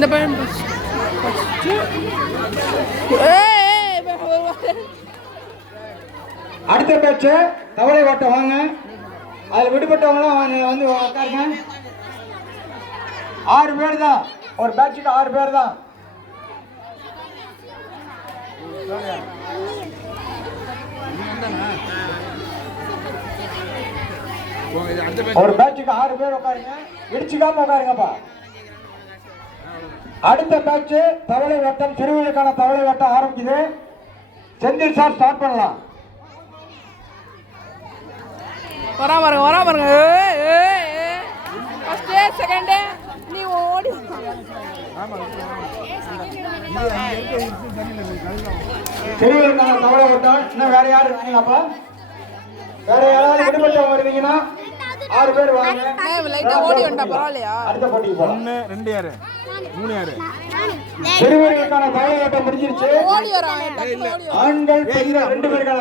இந்த பையன் அடுத்த பேச்சு தவளை ஓட்டம் வாங்க. அதில் விடுபட்டவங்களாம் வாங்க, வந்து உட்காருங்க ஆறு பேர் தான். ஒரு பேட்சுக்கு ஆறு பேர் தான். ஒரு பேட்சுக்கு ஆறு பேர் உட்காருங்க இடிச்சுக்காம உட்காருங்கப்பா அடுத்த பேட்ச் தவளை வட்டம் சிறுவர்களுக்கான தவளை வட்டம் ஆரம்பிக்குது. செந்தில் சார் ஸ்டார்ட் பண்ணலாம். வரா பாருங்க வரா பாருங்க. ஃபஸ்ட்டு செகண்டு நீ ஓடி. சிறுவர்களுக்கான தவளை வட்டம். இன்னும் வேற யார் இருக்கீங்களாப்பா வேற யாராவது விடுபட்டவங்க இருந்தீங்கன்னா ஆறு பேர் வாங்க. லைட்டா ஓடி வந்தா பரவாயில்லையா? அடுத்த போலாம். ஒன்று ரெண்டு யாரு? மூணு யாரு? சிறுவர்களுக்கான வட்டம் முடிஞ்சிருச்சு. ஆண்கள் பெண்கள் ரெண்டு பேருக்கான